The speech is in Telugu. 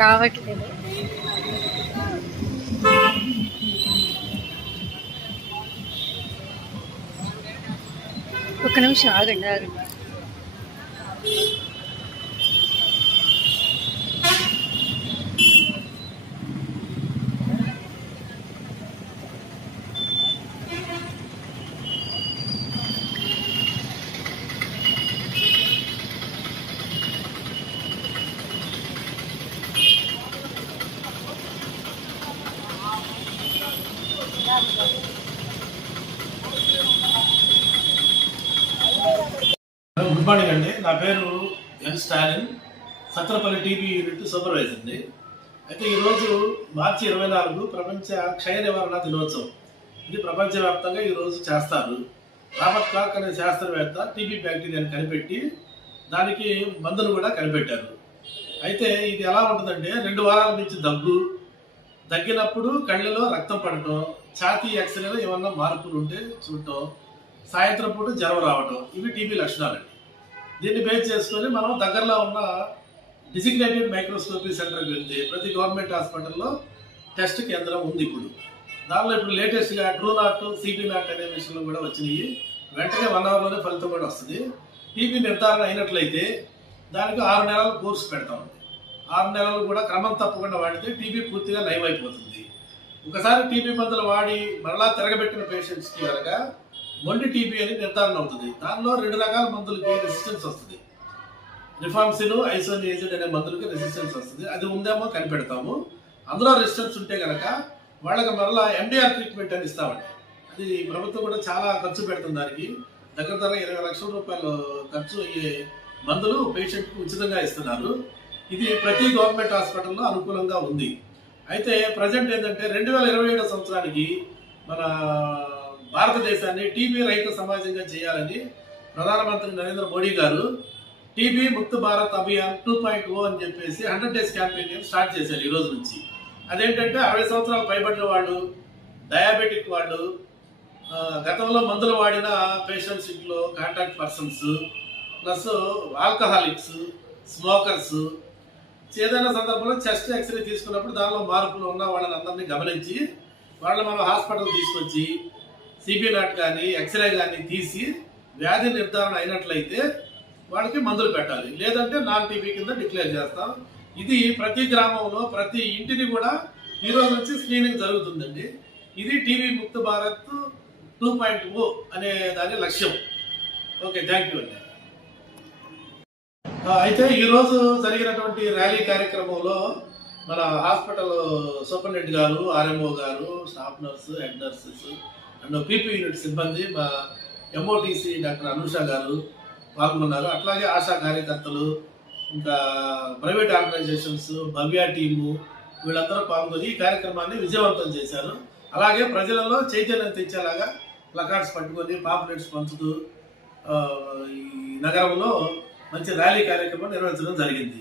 రావట్లేదు. ఒక్క నిమిషం ఆగండి ఆగండి. గుడ్ మార్నింగ్ అండి. నా పేరు ఎన్ స్టాలిన్, సత్రపల్లి టీబీ యూనిట్ సూపర్వైజర్ని. అయితే ఈరోజు మార్చి 24 ప్రపంచ క్షయ నివారణ దినోత్సవం. ఇది ప్రపంచవ్యాప్తంగా ఈరోజు చేస్తారు. రాబర్ట్ కాక్ అనే శాస్త్రవేత్త టీబీ బ్యాక్టీరియాని కనిపెట్టి దానికి మందులు కూడా కనిపెట్టారు. అయితే ఇది ఎలా ఉంటుందంటే 2 వారాల నుంచి దగ్గినప్పుడు కళ్ళలో రక్తం పడటం, ఛాతీ ఎక్స్రేలో ఏమన్నా మార్పులు ఉంటే చూడటం, సాయంత్రం పూట జ్వరం రావటం, ఇవి టీబీ లక్షణాలండి. దీన్ని బేస్ చేసుకొని మనం దగ్గరలో ఉన్న డిజిగ్నేటెడ్ మైక్రోస్కోపీ సెంటర్కి వెళ్తే ప్రతి గవర్నమెంట్ హాస్పిటల్లో టెస్ట్ కేంద్రం ఉంది. దానిలో ఇప్పుడు లేటెస్ట్గా ట్రూనాట్, సిబినాట్ అనే మిషన్లు కూడా వచ్చినాయి. వెంటనే 1 అవర్లోనే ఫలితం కూడా వస్తుంది. టీబీ నిర్ధారణ అయినట్లయితే దానికి 6 నెలల కోర్సు పెడతామండి. 6 నెలలు కూడా క్రమం తప్పకుండా వాడితే టీబీ పూర్తిగా నయం అయిపోతుంది. ఒకసారి టీబీ మందులు వాడి మరలా తిరగబెట్టిన పేషెంట్స్కి కనుక మొండి టీబీ అని నిర్ధారణ అవుతుంది. దానిలో 2 రకాల మందులకి రెసిస్టెన్స్ వస్తుంది. రిఫాంసిన్, ఐసోనియాజిడ్ అనే మందులకి రెసిస్టెన్స్ వస్తుంది. అది ఉందేమో కనిపెడతాము. అందులో రెసిస్టెన్స్ ఉంటే కనుక వాళ్ళకి మరలా ఎండిఆర్ ట్రీట్మెంట్ అని ఇస్తామండి. అది ప్రభుత్వం కూడా చాలా ఖర్చు పెడుతుంది. దానికి దగ్గర 20 లక్షల రూపాయలు ఖర్చు అయ్యే మందులు పేషెంట్కి ఉచితంగా ఇస్తున్నారు. ఇది ప్రతి గవర్నమెంట్ హాస్పిటల్లో అనుకూలంగా ఉంది. అయితే ప్రజెంట్ ఏంటంటే 2027 సంవత్సరానికి మన భారతదేశాన్ని టీబీ రహిత సమాజంగా చేయాలని ప్రధానమంత్రి నరేంద్ర మోడీ గారు టీబీ ముక్త భారత్ అభియాన్ 2.0 అని చెప్పేసి 100 డేస్ క్యాంపెయిన్ స్టార్ట్ చేశారు ఈ రోజు నుంచి. అదేంటంటే 60 సంవత్సరాలు పైబడిన వాళ్ళు, డయాబెటిక్ వాళ్ళు, గతంలో మందులు వాడిన పేషెంట్స్, ఇంట్లో contact persons, plus alcoholics, smokers, ఏదైనా సందర్భంలో చెస్ట్ ఎక్స్రే తీసుకున్నప్పుడు దానిలో మార్పులు ఉన్న వాళ్ళని అందరినీ గమనించి వాళ్ళని మనం హాస్పిటల్ తీసుకొచ్చి సిబినాట్ కానీ ఎక్స్రే కానీ తీసి వ్యాధి నిర్ధారణ అయినట్లయితే వాళ్ళకి మందులు పెట్టాలి. లేదంటే నాన్ టీబీ కింద డిక్లేర్ చేస్తాం. ఇది ప్రతి గ్రామంలో ప్రతి ఇంటిని కూడా ఈ రోజు నుంచి స్క్రీనింగ్ జరుగుతుందండి. ఇది టీబీ ముక్త భారత్ 2.0 అనే దాని లక్ష్యం. ఓకే, థ్యాంక్ యూ అండి. అయితే ఈరోజు జరిగినటువంటి ర్యాలీ కార్యక్రమంలో మన హాస్పిటల్ సూపరింటెండెంట్ గారు, ఆర్ఎంఓ గారు, staff nurse, head nurses and PP unit సిబ్బంది, మా ఎంఓటీసీ డాక్టర్ అనుష గారు పాల్గొన్నారు. అట్లాగే ఆశా కార్యకర్తలు, ఇంకా ప్రైవేట్ ఆర్గనైజేషన్స్, భవ్య టీము, వీళ్ళందరూ పాల్గొని ఈ కార్యక్రమాన్ని విజయవంతం చేశారు. అలాగే ప్రజలలో చైతన్యం తెచ్చేలాగా ప్లకార్డ్స్ పట్టుకొని పాంప్లెట్స్ పంచుతూ ఈ నగరంలో మంచి ర్యాలీ కార్యక్రమం నిర్వహించడం జరిగింది.